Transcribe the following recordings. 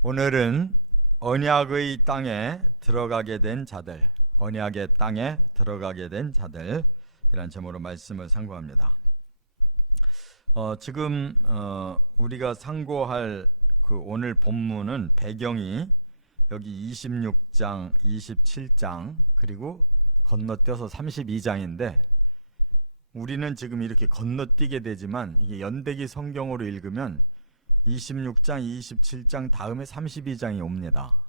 오늘은 언약의 땅에 들어가게 된 자들, 언약의 땅에 들어가게 된 자들 이란 제목으로 말씀을 상고합니다. 지금 우리가 상고할 그 오늘 본문은 배경이 여기 26장, 27장 그리고 건너뛰어서 32장인데 우리는 지금 이렇게 건너뛰게 되지만 이게 연대기 성경으로 읽으면 26장, 27장 다음에 32장이 옵니다.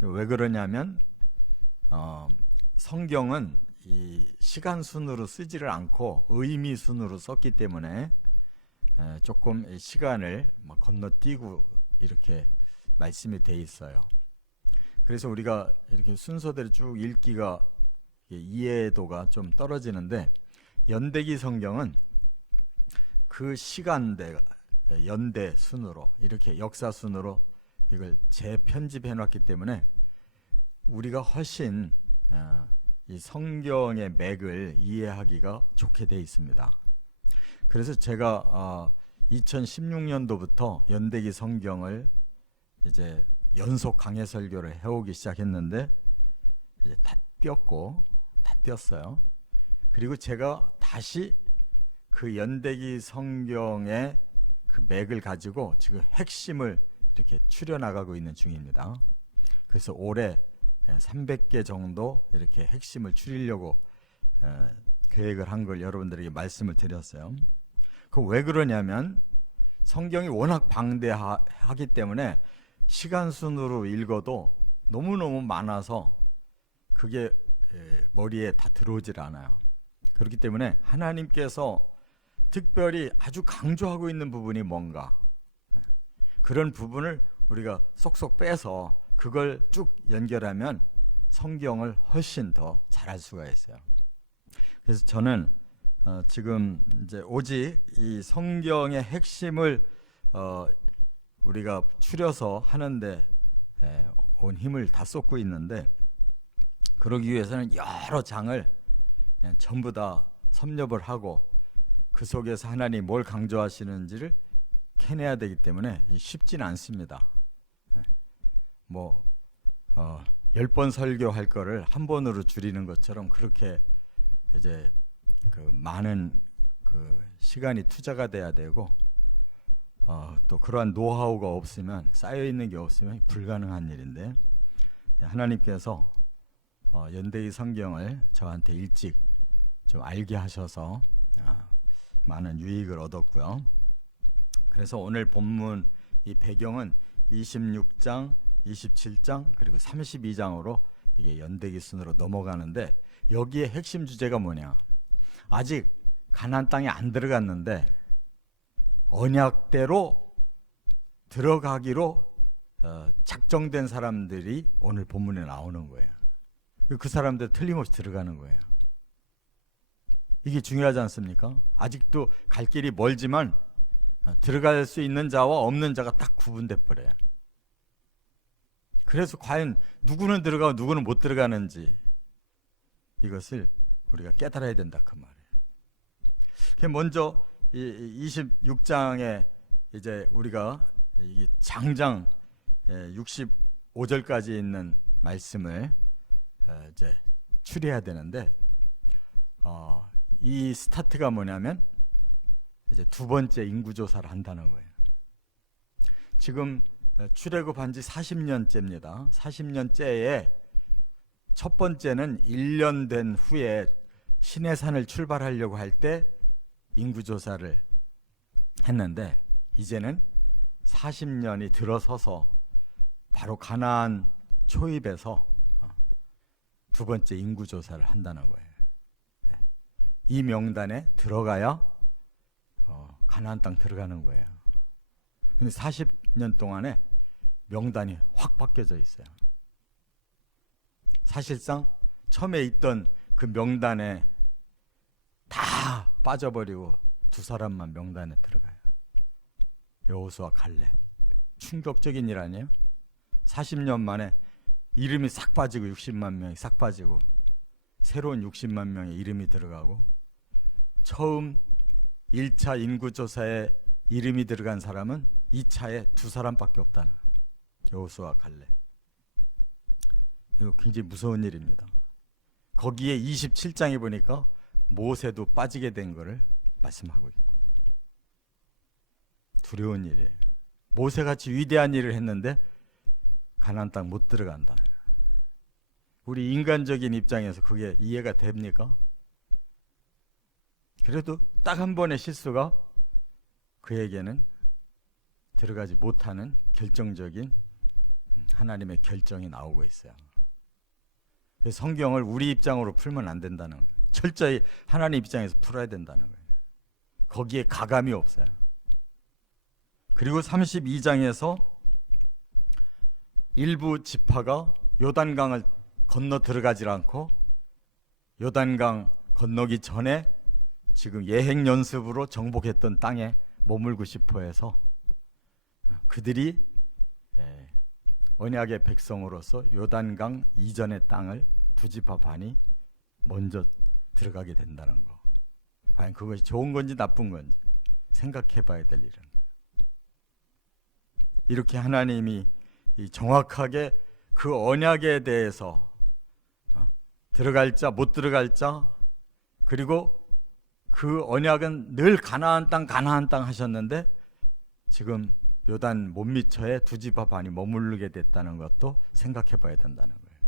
왜 그러냐면 성경은 이 시간 순으로 쓰지를 않고 의미 순으로 썼기 때문에 조금 시간을 건너뛰고 이렇게 말씀이 돼 있어요. 그래서 우리가 이렇게 순서대로 쭉 읽기가 이해도가 좀 떨어지는데 연대기 성경은 그 시간대 연대 순으로 이렇게 역사 순으로 이걸 재편집해 놨기 때문에 우리가 훨씬 이 성경의 맥을 이해하기가 좋게 되어 있습니다. 그래서 제가 2016년도부터 연대기 성경을 이제 연속 강해 설교를 해오기 시작했는데 이제 다 띄었어요. 그리고 제가 다시 그 연대기 성경의 그 맥을 가지고 지금 핵심을 이렇게 추려나가고 있는 중입니다. 그래서 올해 300개 정도 이렇게 핵심을 추리려고 계획을 한 걸 여러분들에게 말씀을 드렸어요. 그 왜 그러냐면 성경이 워낙 방대하기 때문에 시간 순으로 읽어도 너무너무 많아서 그게 머리에 다 들어오질 않아요. 그렇기 때문에 하나님께서 특별히 아주 강조하고 있는 부분이 뭔가 그런 부분을 우리가 쏙쏙 빼서 그걸 쭉 연결하면 성경을 훨씬 더 잘할 수가 있어요. 그래서 저는 지금 이제 오직 이 성경의 핵심을 우리가 추려서 하는데 온 힘을 다 쏟고 있는데 그러기 위해서는 여러 장을 전부 다 섭렵을 하고 그 속에서 하나님이 뭘 강조하시는지를 캐내야 되기 때문에 쉽지는 않습니다. 10번 설교할 거를 한 번으로 줄이는 것처럼 그렇게 이제 그 많은 그 시간이 투자가 돼야 되고 또 그러한 노하우가 없으면 쌓여 있는 게 없으면 불가능한 일인데 하나님께서 연대기 성경을 저한테 일찍 좀 알게 하셔서 많은 유익을 얻었고요. 그래서 오늘 본문 이 배경은 26장, 27장 그리고 32장으로 이게 연대기 순으로 넘어가는데 여기에 핵심 주제가 뭐냐? 아직 가나안 땅에 안 들어갔는데 언약대로 들어가기로 작정된 사람들이 오늘 본문에 나오는 거예요. 그 사람들 틀림없이 들어가는 거예요. 이게 중요하지 않습니까? 아직도 갈 길이 멀지만 들어갈 수 있는 자와 없는 자가 딱 구분돼 버려요. 그래서 과연 누구는 들어가고 누구는 못 들어가는지 이것을 우리가 깨달아야 된다 그 말이에요. 먼저 이 26장에 이제 우리가 이 장장 65절까지 있는 말씀을 이제 추리해야 되는데 이 스타트가 뭐냐면 이제 두 번째 인구조사를 한다는 거예요. 지금 출애굽한 지 40년째입니다. 40년째에 첫 번째는 1년 된 후에 시내산을 출발하려고 할 때 인구조사를 했는데 이제는 40년이 들어서서 바로 가나안 초입에서 두 번째 인구조사를 한다는 거예요. 이 명단에 들어가야 가나안 땅 들어가는 거예요. 근데 40년 동안에 명단이 확 바뀌어져 있어요. 사실상 처음에 있던 그 명단에 다 빠져버리고 두 사람만 명단에 들어가요. 여호수아 갈렙. 충격적인 일 아니에요? 40년 만에 이름이 싹 빠지고 60만 명이 싹 빠지고 새로운 60만 명의 이름이 들어가고 처음 1차 인구조사에 이름이 들어간 사람은 2차에 두 사람밖에 없다는 거예요. 여호수아 갈렙. 이거 굉장히 무서운 일입니다. 거기에 27장에 보니까 모세도 빠지게 된 것을 말씀하고 있고, 두려운 일이에요. 모세같이 위대한 일을 했는데 가나안 땅 못 들어간다. 우리 인간적인 입장에서 그게 이해가 됩니까? 그래도 딱 한 번의 실수가 그에게는 들어가지 못하는 결정적인 하나님의 결정이 나오고 있어요. 그래서 성경을 우리 입장으로 풀면 안 된다는 거예요. 철저히 하나님 입장에서 풀어야 된다는 거예요. 거기에 가감이 없어요. 그리고 32장에서 일부 지파가 요단강을 건너 들어가지 않고 요단강 건너기 전에 지금 예행 연습으로 정복했던 땅에 머물고 싶어 해서 그들이 언약의 백성으로서 요단강 이전의 땅을 두 지파 반이 먼저 들어가게 된다는 거. 과연 그것이 좋은 건지 나쁜 건지 생각해 봐야 될 일은. 이렇게 하나님이 정확하게 그 언약에 대해서 들어갈 자, 못 들어갈 자, 그리고 그 언약은 늘 가나안 땅 하셨는데 지금 요단 못미처에 두 지파 반이 머무르게 됐다는 것도 생각해 봐야 된다는 거예요.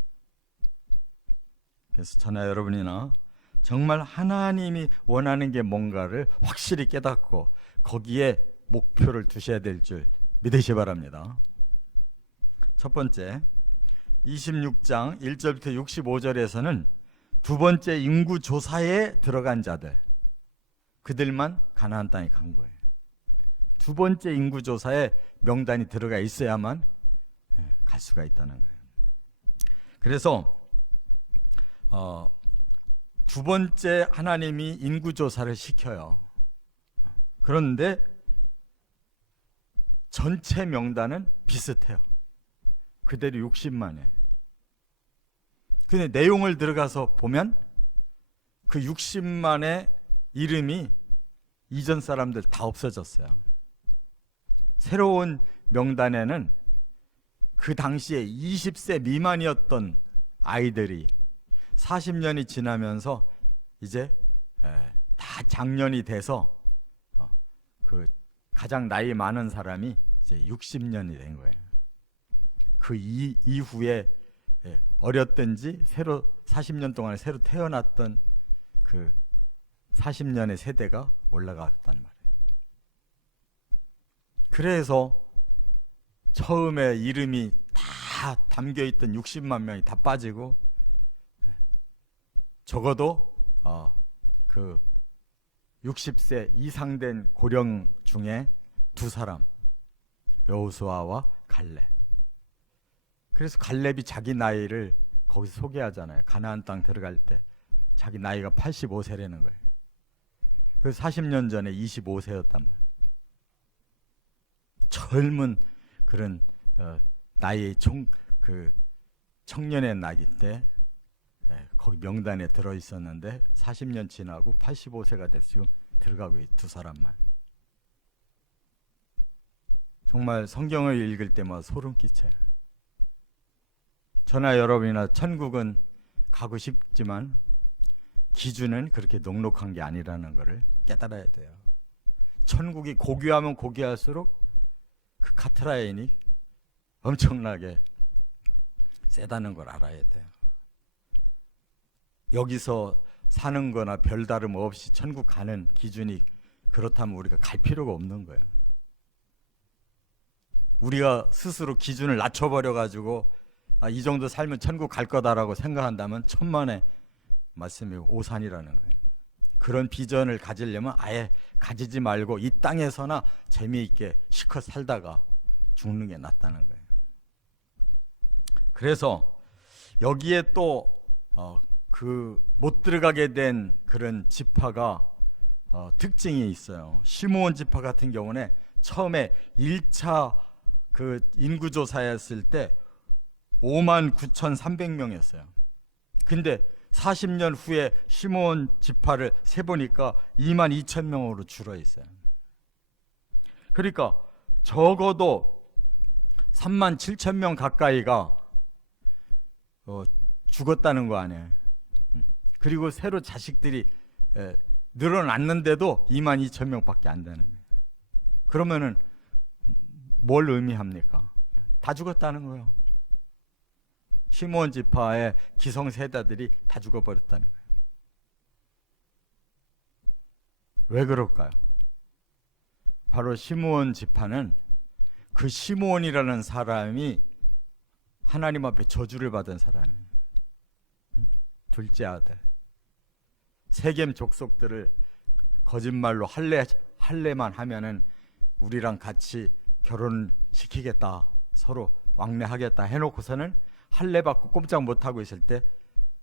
그래서 저나 여러분이나 정말 하나님이 원하는 게 뭔가를 확실히 깨닫고 거기에 목표를 두셔야 될 줄 믿으시 바랍니다. 첫 번째, 26장 1절부터 65절에서는 두 번째 인구 조사에 들어간 자들, 그들만 가나안 땅에 간 거예요. 두 번째 인구 조사에 명단이 들어가 있어야만 갈 수가 있다는 거예요. 그래서 두 번째 하나님이 인구 조사를 시켜요. 그런데 전체 명단은 비슷해요. 그대로 60만에. 근데 내용을 들어가서 보면 그 60만의 이름이 이전 사람들 다 없어졌어요. 새로운 명단에는 그 당시에 20세 미만이었던 아이들이 40년이 지나면서 이제 다 장년이 돼서 그 가장 나이 많은 사람이 이제 60년이 된 거예요. 그 이후에 어렸든지 새로 40년 동안에 새로 태어났던 그 40년의 세대가 올라갔단 말이에요. 그래서 처음에 이름이 다 담겨있던 60만 명이 다 빠지고 적어도 그 60세 이상 된 고령 중에 두 사람, 여호수아와 갈렙. 그래서 갈렙이 자기 나이를 거기서 소개하잖아요. 가나안 땅 들어갈 때 자기 나이가 85세라는 거예요. 그래서 40년 전에 25세였단 말이에요. 젊은 그런 나이의 청년의 나이 때 거기 명단에 들어 있었는데 40년 지나고 85세가 돼서 지금 들어가고 있는 두 사람만. 정말 성경을 읽을 때마다 소름 끼쳐요. 저나 여러분이나 천국은 가고 싶지만 기준은 그렇게 녹록한 게 아니라는 것을 깨달아야 돼요. 천국이 고귀하면 고귀할수록 그 카트라인이 엄청나게 세다는 걸 알아야 돼요. 여기서 사는 거나 별다름 없이 천국 가는 기준이 그렇다면 우리가 갈 필요가 없는 거예요. 우리가 스스로 기준을 낮춰버려 가지고 이 정도 살면 천국 갈 거다라고 생각한다면 천만의 말씀이 오산이라는 거예요. 그런 비전을 가지려면 아예 가지지 말고 이 땅에서나 재미있게 실컷 살다가 죽는 게 낫다는 거예요. 그래서 여기에 또 그 못 들어가게 된 그런 지파가 특징이 있어요. 시므온 지파 같은 경우는 처음에 1차 그 인구조사했을 때 59,300명이었어요. 근데 40년 후에 시므온 지파를 세보니까 22,000명으로 줄어 있어요. 그러니까 적어도 3만 7천 명 가까이가 죽었다는 거 아니에요. 그리고 새로 자식들이 늘어났는데도 2만 2천 명밖에 안 되는 거예요. 그러면은 뭘 의미합니까? 다 죽었다는 거예요. 시므온 지파의 기성세대들이 다 죽어버렸다는 거예요. 왜 그럴까요? 바로 시므온 지파는 그 시므온이라는 사람이 하나님 앞에 저주를 받은 사람이에요. 둘째 아들. 세겜 족속들을 거짓말로 할례만 하면은 우리랑 같이 결혼시키겠다, 서로 왕래하겠다 해놓고서는 할례 받고 꼼짝 못하고 있을 때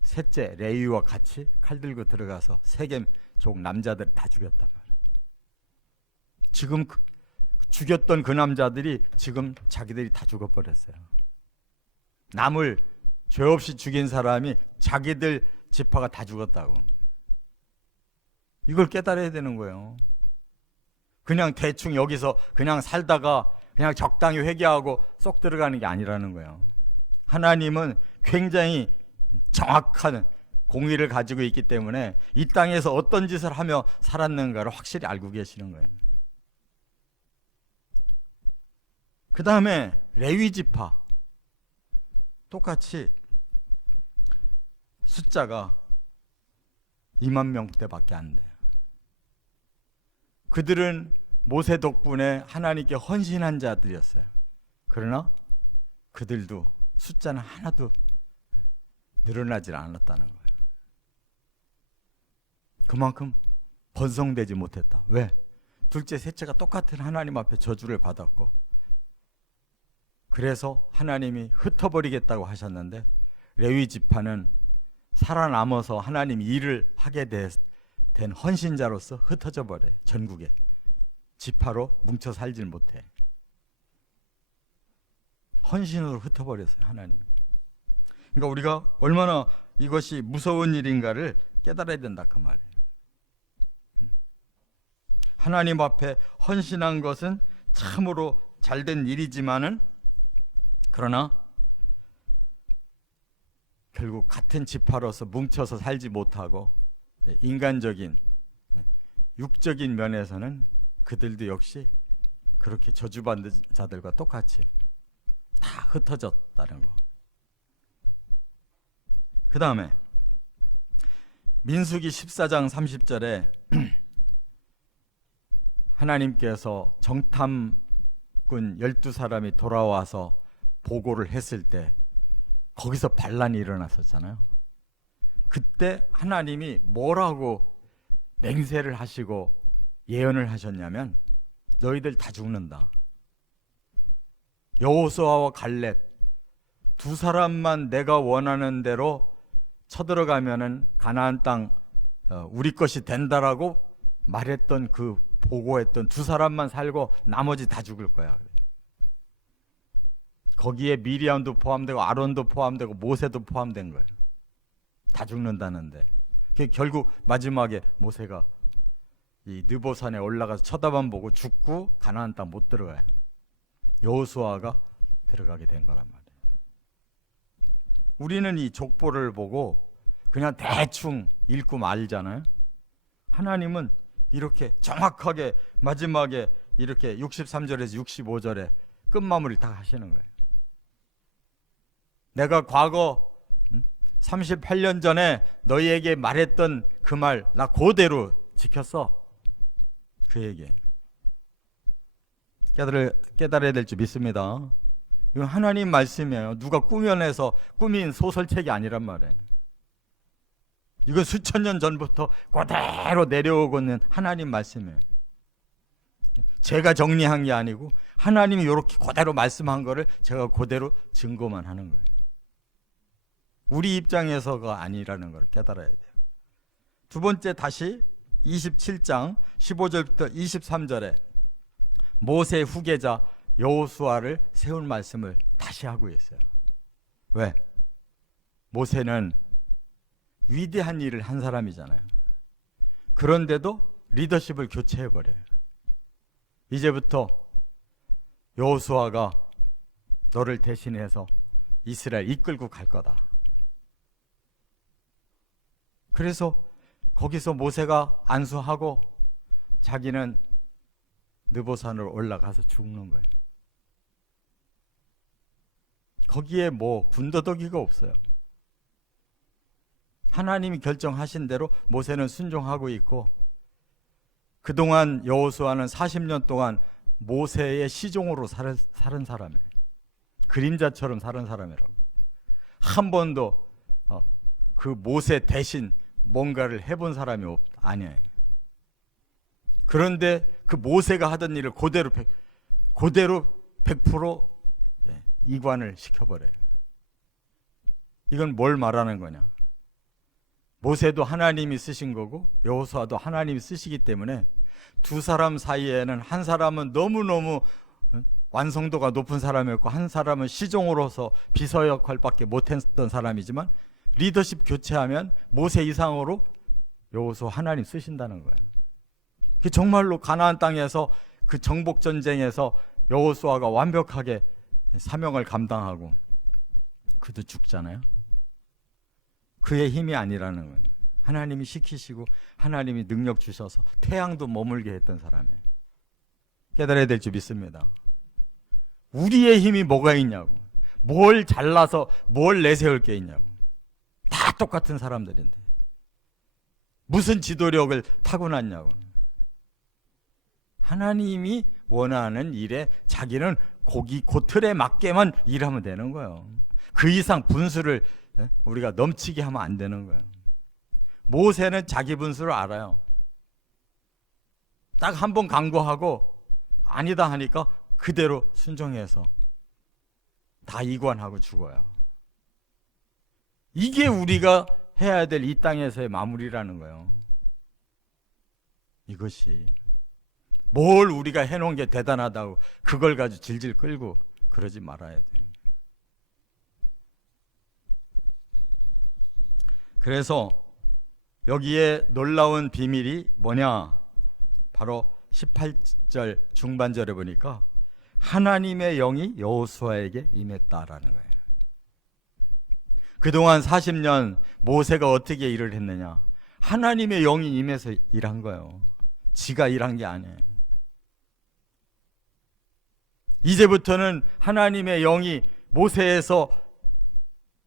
셋째 레위와 같이 칼 들고 들어가서 세겜 족 남자들 다 죽였단 말이에요. 지금 죽였던 그 남자들이 지금 자기들이 다 죽어버렸어요. 남을 죄 없이 죽인 사람이 자기들 지파가 다 죽었다고. 이걸 깨달아야 되는 거예요. 그냥 대충 여기서 그냥 살다가 그냥 적당히 회개하고 쏙 들어가는 게 아니라는 거예요. 하나님은 굉장히 정확한 공의를 가지고 있기 때문에 이 땅에서 어떤 짓을 하며 살았는가를 확실히 알고 계시는 거예요. 그 다음에 레위 지파 똑같이 숫자가 2만 명대밖에 안 돼요. 그들은 모세 덕분에 하나님께 헌신한 자들이었어요. 그러나 그들도 숫자는 하나도 늘어나질 않았다는 거예요. 그만큼 번성되지 못했다. 왜? 둘째, 셋째가 똑같은 하나님 앞에 저주를 받았고, 그래서 하나님이 흩어버리겠다고 하셨는데 레위 지파는 살아남아서 하나님 일을 하게 된 헌신자로서 흩어져 버려요. 전국에 지파로 뭉쳐 살질 못해. 헌신으로 흩어버렸어요, 하나님. 그러니까 우리가 얼마나 이것이 무서운 일인가를 깨달아야 된다, 그 말이에요. 하나님 앞에 헌신한 것은 참으로 잘된 일이지만은, 그러나 결국 같은 지파로서 뭉쳐서 살지 못하고 인간적인 육적인 면에서는 그들도 역시 그렇게 저주받는 자들과 똑같이 다 흩어졌다는 거. 그 다음에 민수기 14장 30절에 하나님께서 정탐꾼 12사람이 돌아와서 보고를 했을 때 거기서 반란이 일어났었잖아요. 그때 하나님이 뭐라고 맹세를 하시고 예언을 하셨냐면 너희들 다 죽는다. 여호수아와 갈렙 두 사람만 내가 원하는 대로 쳐들어가면은 가나안 땅 우리 것이 된다라고 말했던 그 보고했던 두 사람만 살고 나머지 다 죽을 거야. 거기에 미리암도 포함되고 아론도 포함되고 모세도 포함된 거예요. 다 죽는다는데 결국 마지막에 모세가 이 느보산에 올라가서 쳐다만 보고 죽고 가나안 땅 못 들어가요. 여호수아가 들어가게 된 거란 말이에요. 우리는 이 족보를 보고 그냥 대충 읽고 말잖아요. 하나님은 이렇게 정확하게 마지막에 이렇게 63절에서 65절에 끝마무리를 다 하시는 거예요. 내가 과거 38년 전에 너희에게 말했던 그 말 나 그대로 지켰어. 그에게 깨달아야 될 줄 믿습니다. 이건 하나님 말씀이에요. 누가 꾸며내서 꾸민 소설책이 아니란 말이에요. 이건 수천 년 전부터 그대로 내려오고 있는 하나님 말씀이에요. 제가 정리한 게 아니고 하나님이 이렇게 그대로 말씀한 거를 제가 그대로 증거만 하는 거예요. 우리 입장에서가 아니라는 걸 깨달아야 돼요. 두 번째, 다시 27장 15절부터 23절에 모세 후계자 여호수아를 세운 말씀을 다시 하고 있어요. 왜? 모세는 위대한 일을 한 사람이잖아요. 그런데도 리더십을 교체해버려요. 이제부터 여호수아가 너를 대신해서 이스라엘 이끌고 갈 거다. 그래서 거기서 모세가 안수하고 자기는 느보산으로 올라가서 죽는 거예요. 거기에 뭐 군더더기가 없어요. 하나님이 결정하신 대로 모세는 순종하고 있고, 그동안 여호수아는 40년 동안 모세의 시종으로 살은 사람이에요. 그림자처럼 사는 사람이라고. 한 번도 그 모세 대신 뭔가를 해본 사람이 아니에요. 그런데 그 모세가 하던 일을 그대로 100% 이관을 시켜버려요. 이건 뭘 말하는 거냐? 모세도 하나님이 쓰신 거고 여호수아도 하나님이 쓰시기 때문에 두 사람 사이에는 한 사람은 너무너무 완성도가 높은 사람이었고 한 사람은 시종으로서 비서 역할밖에 못했던 사람이지만, 리더십 교체하면 모세 이상으로 여호수아 하나님 쓰신다는 거예요. 정말로 가나안 땅에서 그 정복 전쟁에서 여호수아가 완벽하게 사명을 감당하고 그도 죽잖아요. 그의 힘이 아니라는 거예요. 하나님이 시키시고 하나님이 능력 주셔서 태양도 머물게 했던 사람이에요. 깨달아야 될 줄 믿습니다. 우리의 힘이 뭐가 있냐고, 뭘 잘나서 뭘 내세울 게 있냐고. 다 똑같은 사람들인데 무슨 지도력을 타고났냐고. 하나님이 원하는 일에 자기는 그 틀에 맞게만 일하면 되는 거예요. 그 이상 분수를 우리가 넘치게 하면 안 되는 거예요. 모세는 자기 분수를 알아요. 딱 한 번 강구하고 아니다 하니까 그대로 순종해서 다 이관하고 죽어요. 이게 우리가 해야 될 이 땅에서의 마무리라는 거예요. 이것이 뭘 우리가 해놓은 게 대단하다고 그걸 가지고 질질 끌고 그러지 말아야 돼요. 그래서 여기에 놀라운 비밀이 뭐냐? 바로 18절 중반절에 보니까 하나님의 영이 여호수아에게 임했다라는 거예요. 그동안 40년 모세가 어떻게 일을 했느냐? 하나님의 영이 임해서 일한 거예요. 지가 일한 게 아니에요. 이제부터는 하나님의 영이 모세에서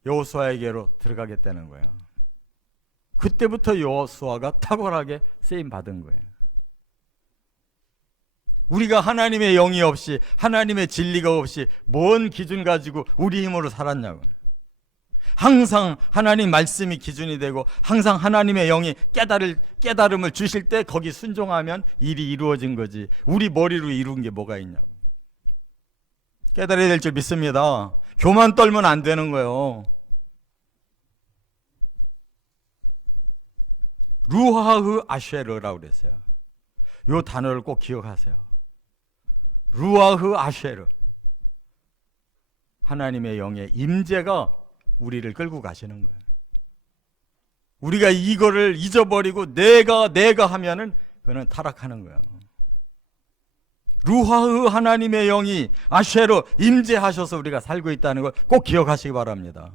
여호수아에게로 들어가겠다는 거예요. 그때부터 여호수아가 탁월하게 쓰임 받은 거예요. 우리가 하나님의 영이 없이, 하나님의 진리가 없이 뭔 기준 가지고 우리 힘으로 살았냐고. 항상 하나님 말씀이 기준이 되고 항상 하나님의 영이 깨달음을 주실 때 거기 순종하면 일이 이루어진 거지, 우리 머리로 이룬 게 뭐가 있냐고. 깨달아야 될 줄 믿습니다. 교만 떨면 안 되는 거예요. 루하흐 아쉐르라고 그랬어요. 이 단어를 꼭 기억하세요. 루하흐 아쉐르. 하나님의 영의 임재가 우리를 끌고 가시는 거예요. 우리가 이거를 잊어버리고 내가 하면은 그거는 타락하는 거예요. 루하흐 하나님의 영이 아쉐르 임재하셔서 우리가 살고 있다는 걸 꼭 기억하시기 바랍니다.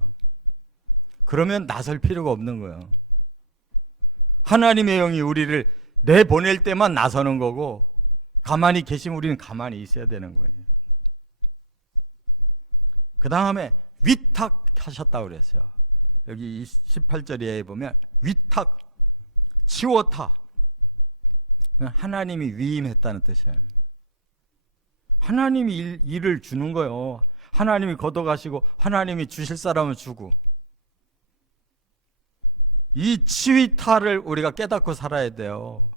그러면 나설 필요가 없는 거예요. 하나님의 영이 우리를 내보낼 때만 나서는 거고, 가만히 계시면 우리는 가만히 있어야 되는 거예요. 그 다음에 위탁하셨다고 그랬어요. 여기 18절에 보면 위탁, 치워타. 하나님이 위임했다는 뜻이에요. 하나님이 일을 주는 거예요. 하나님이 걷어가시고 하나님이 주실 사람은 주고. 이 치위타를 우리가 깨닫고 살아야 돼요.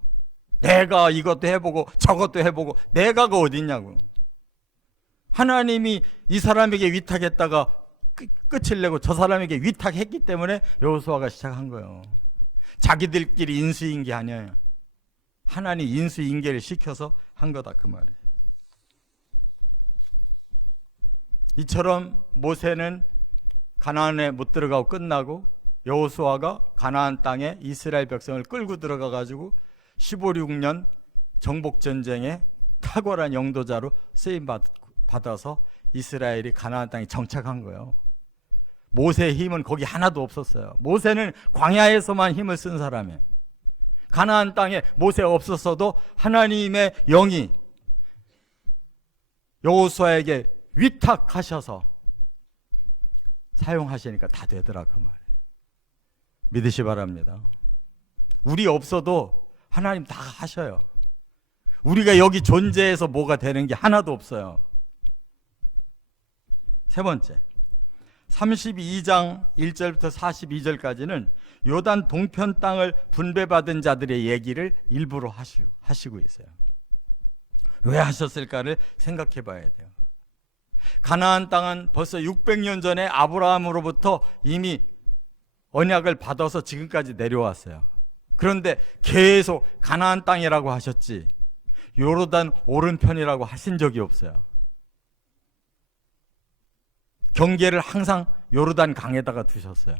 내가 이것도 해보고 저것도 해보고 내가가 어디 있냐고. 하나님이 이 사람에게 위탁했다가 끝을 내고 저 사람에게 위탁했기 때문에 여호수아가 시작한 거예요. 자기들끼리 인수인계 아니에요. 하나님 인수인계를 시켜서 한 거다 그 말이에요. 이처럼 모세는 가나안에 못 들어가고 끝나고, 여호수아가 가나안 땅에 이스라엘 백성을 끌고 들어가 가지고 15, 16년 정복 전쟁에 탁월한 영도자로 쓰임 받아서 이스라엘이 가나안 땅에 정착한 거예요. 모세의 힘은 거기 하나도 없었어요. 모세는 광야에서만 힘을 쓴 사람이에요. 가나안 땅에 모세가 없었어도 하나님의 영이 여호수아에게 위탁하셔서 사용하시니까 다 되더라 그 말이에요. 믿으시 바랍니다. 우리 없어도 하나님 다 하셔요. 우리가 여기 존재해서 뭐가 되는 게 하나도 없어요. 세 번째, 32장 1절부터 42절까지는 요단 동편 땅을 분배받은 자들의 얘기를 일부러 하시고 있어요. 왜 하셨을까를 생각해 봐야 돼요. 가나안 땅은 벌써 600년 전에 아브라함으로부터 이미 언약을 받아서 지금까지 내려왔어요. 그런데 계속 가나안 땅이라고 하셨지 요르단 오른편이라고 하신 적이 없어요. 경계를 항상 요르단 강에다가 두셨어요.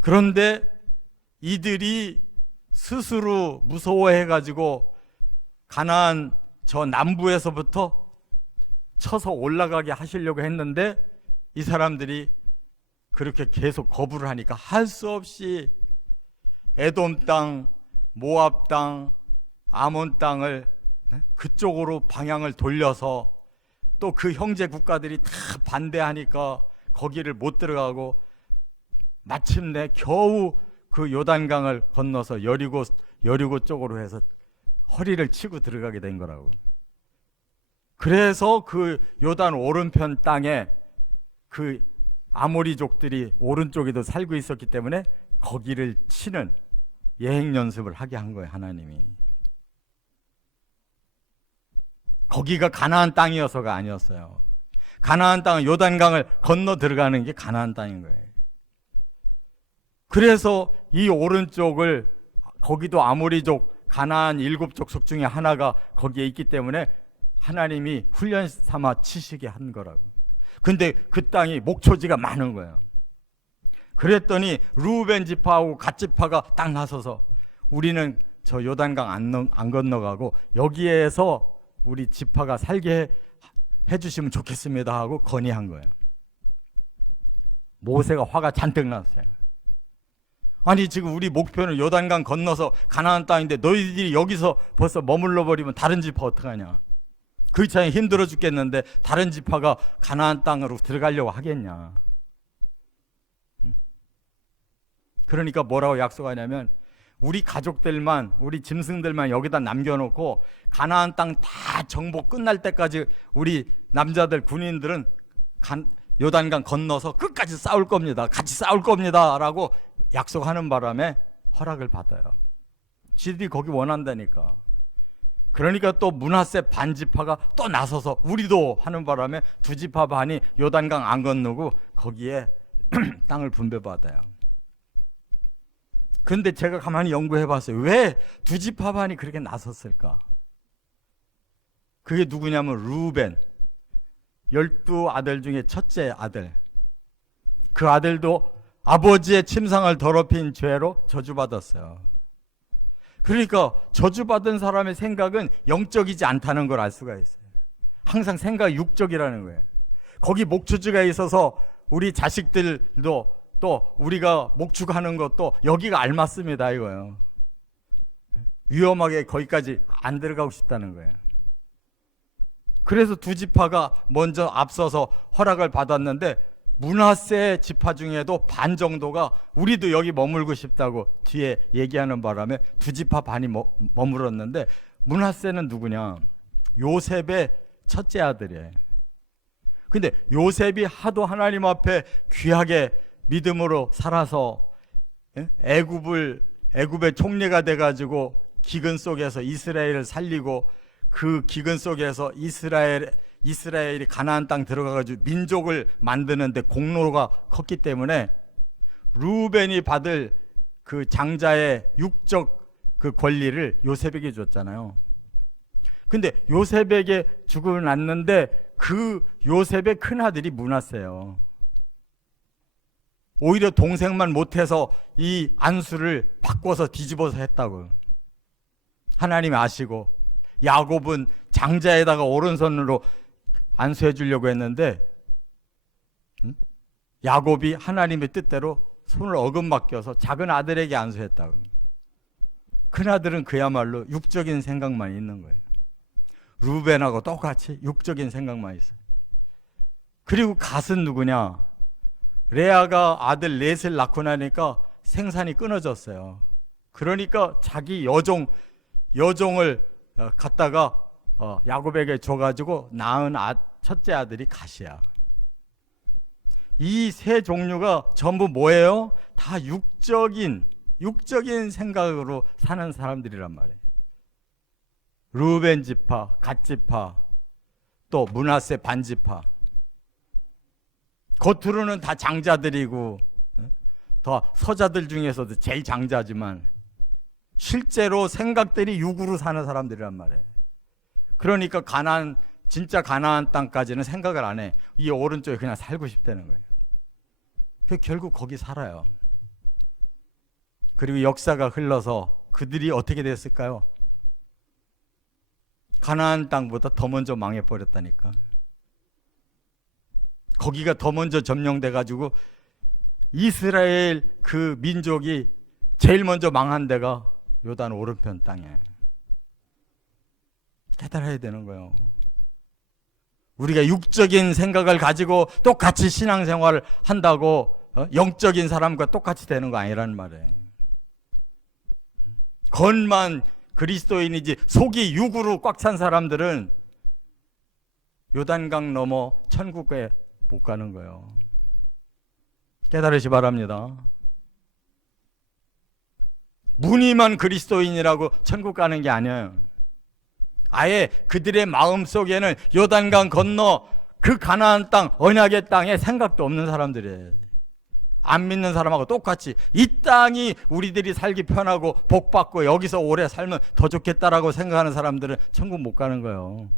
그런데 이들이 스스로 무서워해가지고 가나안 저 남부에서부터 쳐서 올라가게 하시려고 했는데 이 사람들이 그렇게 계속 거부를 하니까 할 수 없이 에돔 땅, 모압 땅, 아몬 땅을 그쪽으로 방향을 돌려서 또 그 형제 국가들이 다 반대하니까 거기를 못 들어가고 마침내 겨우 그 요단강을 건너서 여리고 쪽으로 해서 허리를 치고 들어가게 된 거라고. 그래서 그 요단 오른편 땅에 그 아모리족들이 오른쪽에도 살고 있었기 때문에 거기를 치는 예행 연습을 하게 한 거예요, 하나님이. 거기가 가나안 땅이어서가 아니었어요. 가나안 땅은 요단강을 건너 들어가는 게 가나안 땅인 거예요. 그래서 이 오른쪽을 거기도 아모리족 가나안 7족속 중에 하나가 거기에 있기 때문에 하나님이 훈련 삼아 치시게 한 거라고. 근데 그 땅이 목초지가 많은 거예요. 그랬더니 루벤 지파하고 갓 지파가 딱 나서서 우리는 저 요단강 안 건너가고 여기에서 우리 지파가 살게 해주시면 좋겠습니다 하고 건의한 거예요. 모세가 화가 잔뜩 났어요. 아니 지금 우리 목표는 요단강 건너서 가나안 땅인데 너희들이 여기서 벌써 머물러 버리면 다른 지파 어떡하냐. 그 차에 힘들어 죽겠는데 다른 지파가 가나안 땅으로 들어가려고 하겠냐. 그러니까 뭐라고 약속하냐면 우리 가족들만, 우리 짐승들만 여기다 남겨놓고 가나안 땅 다 정복 끝날 때까지 우리 남자들 군인들은 요단강 건너서 끝까지 싸울 겁니다. 같이 싸울 겁니다 라고 약속하는 바람에 허락을 받아요. 지들이 거기 원한다니까. 그러니까 또 므낫세 반지파가 또 나서서 우리도 하는 바람에 두 지파 반이 요단강 안 건너고 거기에 땅을 분배받아요. 그런데 제가 가만히 연구해 봤어요. 왜 두 지파 반이 그렇게 나섰을까? 그게 누구냐면 루벤, 12아들 중에 첫째 아들. 그 아들도 아버지의 침상을 더럽힌 죄로 저주받았어요. 그러니까 저주받은 사람의 생각은 영적이지 않다는 걸 알 수가 있어요. 항상 생각이 육적이라는 거예요. 거기 목초지가 있어서 우리 자식들도 또 우리가 목축하는 것도 여기가 알맞습니다 이거예요. 위험하게 거기까지 안 들어가고 싶다는 거예요. 그래서 두 지파가 먼저 앞서서 허락을 받았는데 므낫세 지파 중에도 반 정도가 우리도 여기 머물고 싶다고 뒤에 얘기하는 바람에 두 지파 반이 머물었는데 므낫세는 누구냐? 요셉의 첫째 아들이에요. 근데 요셉이 하도 하나님 앞에 귀하게 믿음으로 살아서 애굽의 총리가 돼가지고 기근 속에서 이스라엘을 살리고 그 기근 속에서 이스라엘이 가나안 땅 들어가가지고 민족을 만드는데 공로가 컸기 때문에 루벤이 받을 그 장자의 육적 그 권리를 요셉에게 줬잖아요. 근데 요셉에게 죽음을 났는데 그 요셉의 큰아들이 므낫세예요. 오히려 동생만 못해서 이 안수를 바꿔서 뒤집어서 했다고. 하나님이 아시고 야곱은 장자에다가 오른손으로 안수해 주려고 했는데 야곱이 하나님의 뜻대로 손을 어긋맡겨서 작은 아들에게 안수했다고. 큰아들은 그야말로 육적인 생각만 있는 거예요. 루벤하고 똑같이 육적인 생각만 있어요. 그리고 갓은 누구냐? 레아가 아들 넷을 낳고 나니까 생산이 끊어졌어요. 그러니까 자기 여종을 갖다가 야곱에게 줘가지고 낳은 첫째 아들이 갓이야. 이 세 종류가 전부 뭐예요? 다 육적인 생각으로 사는 사람들이란 말이에요. 루벤 지파, 갓 지파, 또 므낫세 반 지파. 겉으로는 다 장자들이고 더 서자들 중에서도 제일 장자지만 실제로 생각들이 육으로 사는 사람들이란 말이에요. 그러니까 진짜 가나안 땅까지는 생각을 안 해. 이 오른쪽에 그냥 살고 싶다는 거예요. 결국 거기 살아요. 그리고 역사가 흘러서 그들이 어떻게 됐을까요? 가나안 땅보다 더 먼저 망해버렸다니까. 거기가 더 먼저 점령돼가지고 이스라엘 그 민족이 제일 먼저 망한 데가 요단 오른편 땅에. 깨달아야 되는 거예요. 우리가 육적인 생각을 가지고 똑같이 신앙생활을 한다고 영적인 사람과 똑같이 되는 거 아니라는 말이에요. 겉만 그리스도인이지 속이 육으로 꽉 찬 사람들은 요단강 넘어 천국에 못 가는 거예요. 깨달으시 바랍니다. 무늬만 그리스도인이라고 천국 가는 게 아니에요. 아예 그들의 마음속에는 요단강 건너 그 가나안 땅, 언약의 땅에 생각도 없는 사람들이에요. 안 믿는 사람하고 똑같이 이 땅이 우리들이 살기 편하고 복받고 여기서 오래 살면 더 좋겠다라고 생각하는 사람들은 천국 못 가는 거예요.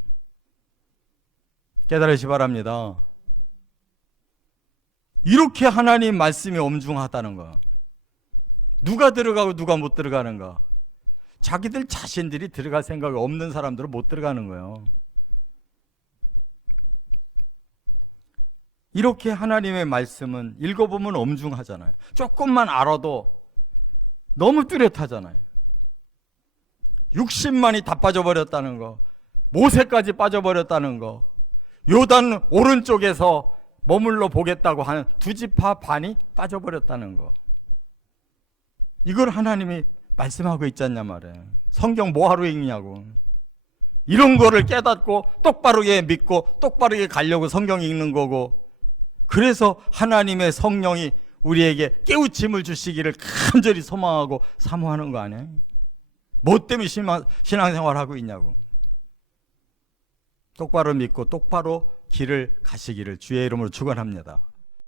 깨달으시 바랍니다. 이렇게 하나님 말씀이 엄중하다는 거. 누가 들어가고 누가 못 들어가는가. 자기들 자신들이 들어갈 생각이 없는 사람들은 못 들어가는 거예요. 이렇게 하나님의 말씀은 읽어보면 엄중하잖아요. 조금만 알아도 너무 뚜렷하잖아요. 60만이 다 빠져버렸다는 거, 모세까지 빠져버렸다는 거, 요단 오른쪽에서 머물러 보겠다고 하는 두 지파 반이 빠져버렸다는 거. 이걸 하나님이 말씀하고 있지 않냐 말이에요. 성경 뭐하러 읽냐고. 이런 거를 깨닫고 똑바르게 믿고 똑바르게 가려고 성경 읽는 거고, 그래서 하나님의 성령이 우리에게 깨우침을 주시기를 간절히 소망하고 사모하는 거 아니에요? 뭐 때문에 신앙생활 하고 있냐고. 똑바로 믿고 똑바로 길을 가시기를 주의 이름으로 축원합니다.